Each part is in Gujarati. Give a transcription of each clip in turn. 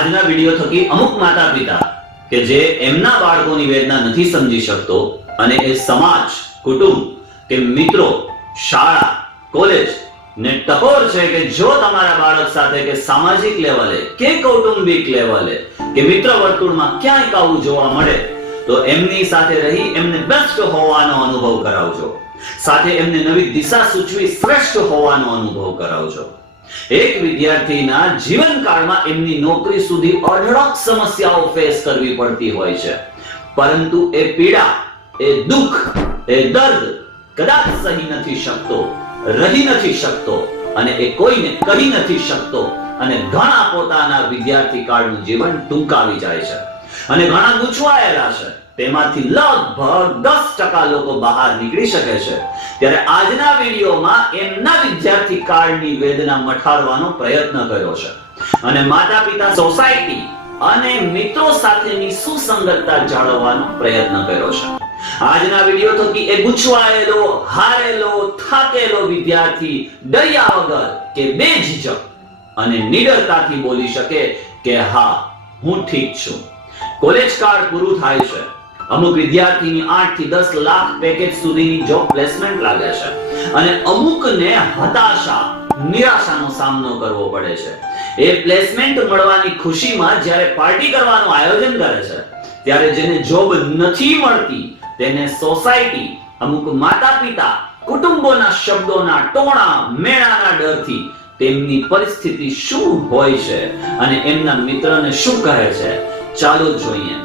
આજના વિડિયો થકી અમુક માતા પિતા કે જે એમના બાળકોની વેદના નથી સમજી શકતો અને એ સમાજ, કુટુંબ કે મિત્રો, શાળા, કોલેજ ને ટકોર છે કે જો તમારા બાળક સાથે કે સામાજિક લેવલે કે કૌટુંબિક લેવલે કે મિત્ર વર્તુળમાં ક્યાંય આવું જોવા મળે તો એમની સાથે રહી એમને બેસ્ટ હોવાનો અનુભવ કરાવજો. સાથે એમને નવી દિશા સૂચવી શ્રેષ્ઠ હોવાનો અનુભવ કરાવજો. એક વિદ્યાર્થીના જીવનકાળમાં એમની નોકરી સુધી અઢળક સમસ્યાઓ ફેસ કરવી પડતી હોય છે, પરંતુ એ પીડા, એ દુઃખ, એ દર્દ કદાચ સહી નથી શકતો, રહી નથી શકતો અને એ કોઈને કહી નથી શકતો અને ઘણા પોતાના વિદ્યાર્થી કાળનું જીવન ટૂંકાવી જાય છે અને ઘણા ગૂંચવાયેલા છે. તેમાંથી લગભગ 10% લોકો બહાર નીકળી શકે છે. ત્યારે આજના વિડિયોમાં એમના વિદ્યાર્થી કાળની વેદના મટાડવાનો પ્રયત્ન કર્યો છે અને માતા પિતા, સોસાયટી અને મિત્રો સાથેની સુસંગતતા જાળવવાનો પ્રયત્ન કર્યો છે. આજના વિડિયો થકી એ ગૂંચવાયેલો, હારેલો, થાકેલો વિદ્યાર્થી ડર્યા વગર કે બેઝિજક અને નિડરતાથી બોલી શકે કે હા, હું ઠીક છું. કોલેજ કાળ પૂરું થાય છે. અમુક વિદ્યાર્થીની 8 થી 10 લાખ પેકેજ સુધીની જોબ પ્લેસમેન્ટ લાગે છે અને અમુકને હતાશા, નિરાશાનો સામનો કરવો પડે છે. એ પ્લેસમેન્ટ મળવાની ખુશીમાં જ્યારે પાર્ટી કરવાનું આયોજન કરે છે ત્યારે જેને જોબ નથી મળતી તેને સોસાયટી, અમુક માતા પિતા, કુટુંબોના શબ્દોના ટોણા મેણાના ડરથી તેમની પરિસ્થિતિ શું હોય છે અને એમના મિત્રને શું કહે છે, ચાલો જોઈએ.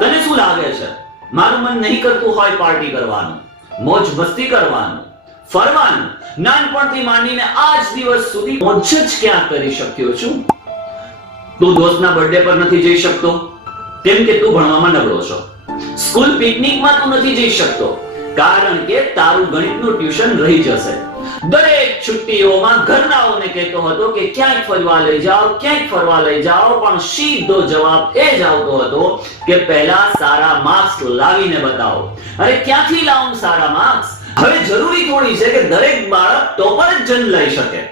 તને શું લાગે છે, મારું મન નહીં કરતું હોય પાર્ટી કરવાનું, મોજ મસ્તી કરવાનું, ફરવાનું? નાનપણથી માંડીને આજ દિવસ સુધી મોજ જ ક્યાં કરી શક્યો છું? તું દોસ્તના બર્થડે પર નથી જઈ શકતો કેમ કે તું ભણવામાં નબળો છો. સ્કૂલ પિકનિકમાં તું નથી જઈ શકતો કારણ કે તારું ગણિતનું ટ્યુશન રહી જશે. દરેક છુટ્ટીઓમાં ઘરનાઓને કહેતો હતો કે ક્યાંક ફરવા લઈ જાઓ, ક્યાંક ફરવા લઈ જાઓ, પણ સીધો જવાબ એ જ આવતો હતો કે પહેલા સારા માર્ક્સ લાવીને બતાવો. અરે ક્યાંથી લાવું સારા માર્ક્સ? હવે જરૂરી થોડી છે કે દરેક બાળક ટોપર જ જન્મ લઈ શકે.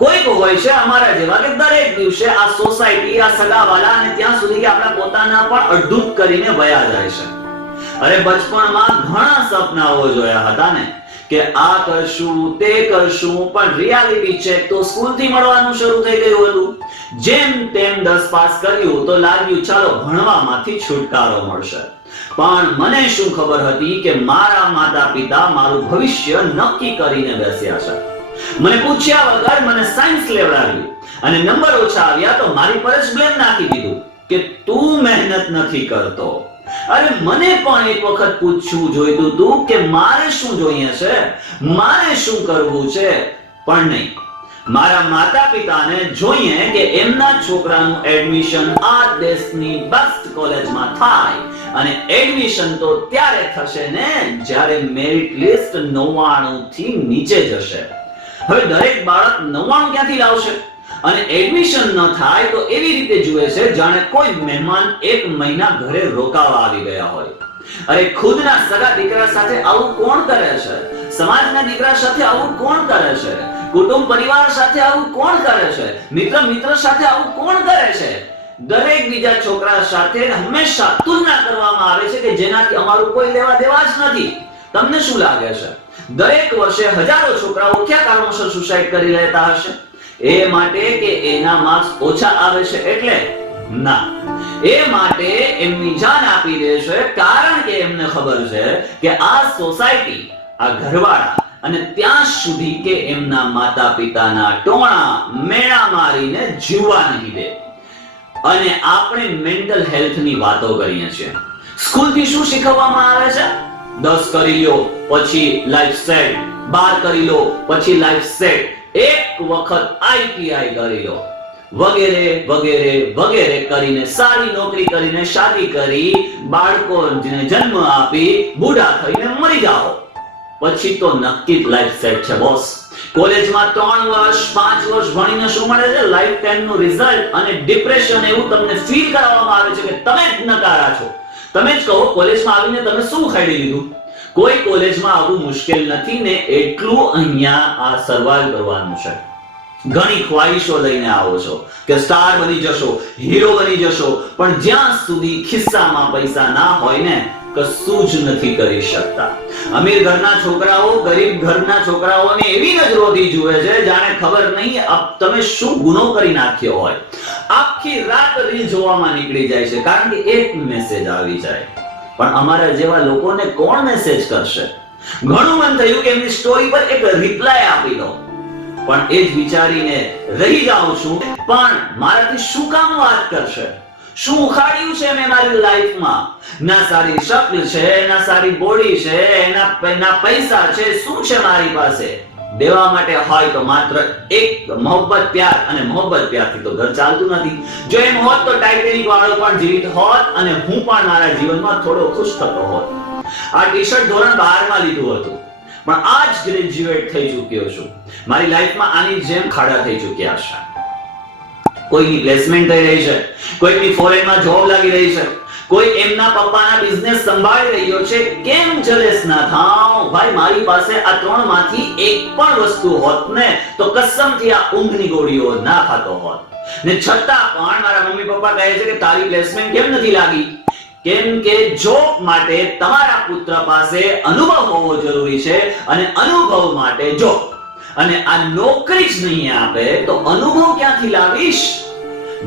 કોઈક હોય છે અમારા જેવા કે દરેક દિવસે આ સોસાયટી, આ સગાવાલા અને ત્યાં સુધી કે આપણા પોતાના પણ અડધું કરીને વયા જાય છે. અરે બચપણમાં ઘણા સપનાઓ જોયા હતા ને કે આ કરશું, તે કરશું, પણ રિયાલિટી ચેક તો સ્કૂલથી મળવાનું શરૂ થઈ ગયું હતું. જેમ તેમ 10 પાસ કર્યું તો લાગ્યું ચાલો ભણવામાંથી છુટકારો મળશે. પણ મને શું ખબર હતી કે મારા માતા પિતા મારું ભવિષ્ય નક્કી કરીને બેસ્યા છે. મને પૂછ્યા વગર મને સાયન્સ લેવડાવ્યું અને નંબર ઓછા આવ્યા તો મારી પર જ બ્લેમ નાખી દીધું કે તું મહેનત નથી કરતો. અરે મને પણ એક વખત પૂછવું જોઈતું હતું કે મારે શું જોઈએ છે, મારે શું કરવું છે, પણ નહીં. મારા માતા પિતાને જોઈએ કે એમના છોકરાનું એડમિશન આ દેશની બેસ્ટ કોલેજમાં થાય અને એડમિશન તો ત્યારે થશે ને જ્યારે મેરિટ લિસ્ટ 99 થી નીચે જશે. હવે દરેક બાળક 99 ક્યાંથી લાવશે? અને એડમિશન ન થાય તો એવી રીતે જુએ છે જાણે કોઈ મહેમાન 1 મહિના ઘરે રોકાવા આવી ગયા હોય. અરે ખુદના સગા દીકરા સાથે આવું કોણ કરે છે? સમાજના દીકરા સાથે આવું કોણ કરે છે? કુટુંબ પરિવાર સાથે આવું કોણ કરે છે? મિત્ર સાથે આવું કોણ કરે છે? દરેક બીજા છોકરા સાથે હંમેશા તુલના કરવામાં આવે છે કે જેનાથી અમારું કોઈ લેવા દેવા જ નથી. તમને શું લાગે છે દરેક વર્ષે હજારો છોકરાઓ કયા કારણોસર સુસાઇડ કરી લેતા હશે? એ માટે કે એના માર્ક્સ ઓછા આવે છે એટલે? ના, એ માટે એમની જાન આપી દે છે કારણ કે એમને ખબર છે કે આ સોસાયટી, આ ઘરવાળા અને ત્યાં સુધી કે એમના માતા પિતાના ટોણા મેણા મારીને જીવવા નહીં દે. અને આપણે મેન્ટલ હેલ્થની વાતો કરીએ છીએ. સ્કૂલથી શું શીખવવામાં આવે છે? 10 કરી લો પછી લાઈફ સેટ, 12 કરી લો પછી લાઈફ સેટ, એક વખત આઈટીઆઈ કરી લો, વગેરે વગેરે વગેરે કરીને સારી નોકરી કરીને શાદી કરી, બાળકોને જન્મ આપી, બુઢા થઈને મરી જાઓ, પછી તો નક્કી લાઈફ સેટ છે બોસ. કોલેજમાં 3 વર્ષ 5 વર્ષ ભણીને શું મળે છે? લાઈફ ટાઈમ નું રિઝલ્ટ અને ડિપ્રેશન એવું તમને ફીલ કરાવવામાં આવે છે કે તમે જ નકારા છો. તમે જ કહો કોલેજમાં આવીને તમે શું ખાઈ લીધું? કોઈ કોલેજમાં આવું મુશ્કેલ નથી ને એટલું અહીંયા આ સર્વાઈવ કરવાનું છે. ઘણી ખ્વાહિશો લઈને આવો છો કે સ્ટાર બની જશો, હીરો બની જશો, પણ જ્યાં સુધી ખિસ્સામાં પૈસા ના હોય ને કશું જ નથી કરી શકતા. અમીર ઘરના છોકરાઓ ગરીબ ઘરના છોકરાઓને એવી નજરોથી જુએ છે જાણે ખબર નહીં તમે શું ગુનો કરી નાખ્યો હોય. આખી રાત રીલ જોવામાં નીકળી જાય છે કારણ કે એક મેસેજ આવી જાય. પણ અમારા જેવા લોકોને કોણ મેસેજ કરશે? ઘણું મન થયું કે એમની સ્ટોરી પર એક રિપ્લાય આપી દો, પણ એ જ વિચારીને રહી જાઉં છું પણ મારાથી શું કામ વાત કરશે? શું ઉખાડ્યું છે મેં મારી લાઈફમાં? ના સારી શક્લ છે, ના સારી બોડી છે, ના પૈસા છે, શું છે મારી પાસે? દેવા માટે હોય તો માત્ર એક મોહબ્બત પ્યાર, અને મોહબ્બત પ્યારથી તો ઘર ચાલતું નથી. જો એમ હોત તો ટાઇટેનિક વાળો પણ જીવિત હોત અને હું પણ મારા જીવનમાં થોડો ખુશ થતો હોત. આ ટી-શર્ટ ધોરણ 12 માં લીધું હતું, પણ આજ ગ્રેજ્યુએટ થઈ ચૂક્યો છું. મારી લાઈફમાં આની જેમ ખાડા થઈ ચૂક્યા છે. કોઈની પ્લેસમેન્ટ થઈ રહી છે, કોઈની ફોરેનમાં જોબ લાગી રહી છે, કોઈ એમના પપ્પાના બિઝનેસ સંભાળી રહ્યો છે. કેમ જલેસ ના થાવ ભાઈ? મારી પાસે આ ત્રણમાંથી એક પણ વસ્તુ હોત ને તો કસમથી આ ઊંઘની ગોળીઓ ના ખાતો હોત. ને છતાં પણ મારા મમ્મી પપ્પા કહે છે કે તારી પ્લેસમેન્ટ કેમ નથી લાગી? કેમ કે જોબ માટે તમારા પુત્ર પાસે અનુભવ હોવો જરૂરી છે, અને અનુભવ માટે જોબ. અને આ નોકરી જ નહીં આપે તો અનુભવ ક્યાંથી લાવીશ?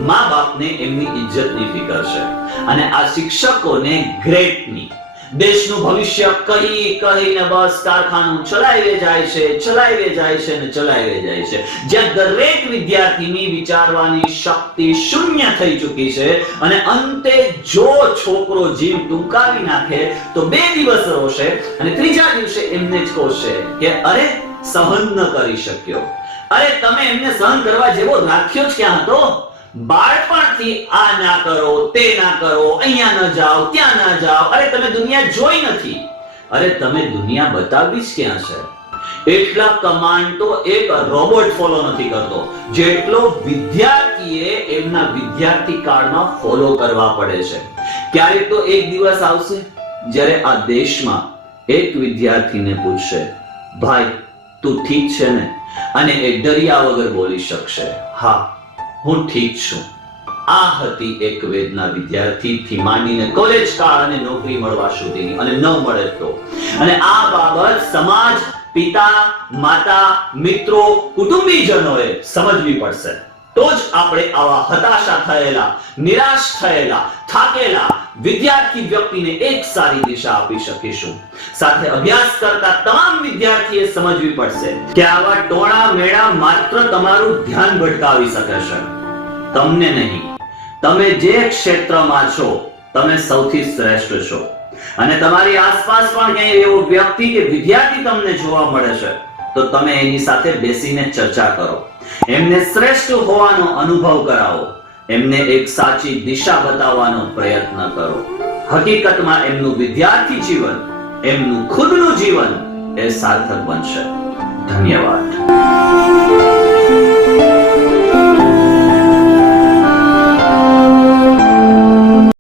મા બાપને એમની ઇજ્જતની ફિકર છે, અને આ શિક્ષકોને ગ્રેટની. દેશનું ભવિષ્ય કહીને બસ કારખાનું ચલાવી જાય છે ને ચલાવી જાય છે, જ્યાં દરેક વિદ્યાર્થીની વિચારવાની શક્તિ શૂન્ય થઈ ચૂકી છે. અને અંતે જો છોકરો જીવ ટૂંકાવી નાખે તો 2 દિવસ રોશે અને ત્રીજા દિવસે એમને જ કહેશે કે અરે સહન ન કરી શક્યો. અરે તમે એમને સહન કરવા જેવો રાખ્યો જ ક્યાં હતો? બાળપણથી આ ના કરો, તે ના કરો, અહીંયા ન જાઓ, ત્યાં ના જાઓ. અરે તમે દુનિયા જોઈ નથી. અરે તમે દુનિયા બતાવી જ ક્યાં છે? એટલા કમાન્ડ તો એક રોબોટ ફોલો નથી કરતો જેટલો વિદ્યાર્થીએ એમના વિદ્યાર્થી કાળમાં ફોલો કરવા પડે છે. ક્યારેક તો એક દિવસ આવશે જ્યારે આ દેશમાં એક વિદ્યાર્થીને પૂછશે, ભાઈ તું ઠીક છે ને? અને એ ડર્યા વગર બોલી શકશે, હા હું ઠીક છું. આ હતી એક વેદના વિદ્યાર્થીથી માંડીને કોલેજ કાળ અને નોકરી મળવા સુધીની, અને ન મળે તો. અને આ બાબત સમાજ, પિતા, માતા, મિત્રો, કુટુંબીજનોએ સમજવી પડશે. તો જ આપણે આવા હતાશા થયેલા, નિરાશ થયેલા, થાકેલા વિદ્યાર્થી વ્યક્તિને એક સારી દિશા આપી શકીશું. સાથે અભ્યાસ કરતા તમામ વિદ્યાર્થીએ સમજવી પડશે કે આવા ટોણા મેળા માત્ર તમારું ધ્યાન ભટકાવી શકે છે, તમને નહીં. તમે જે ક્ષેત્રમાં છો તમે સૌથી શ્રેષ્ઠ છો, અને તમારી આસપાસ પણ ક્યાંય એવો વ્યક્તિ કે વિદ્યાર્થી તમને જોવા મળે છે તો તમે એની સાથે બેસીને ચર્ચા કરો, એમને શ્રેષ્ઠ હોવાનો અનુભવ કરાવો, એમને એક સાચી દિશા બતાવવાનો પ્રયત્ન કરો. હકીકતમાં એમનું વિદ્યાર્થી જીવન, એમનું ખુદનું જીવન એ સાર્થક બનશે. ધન્યવાદ.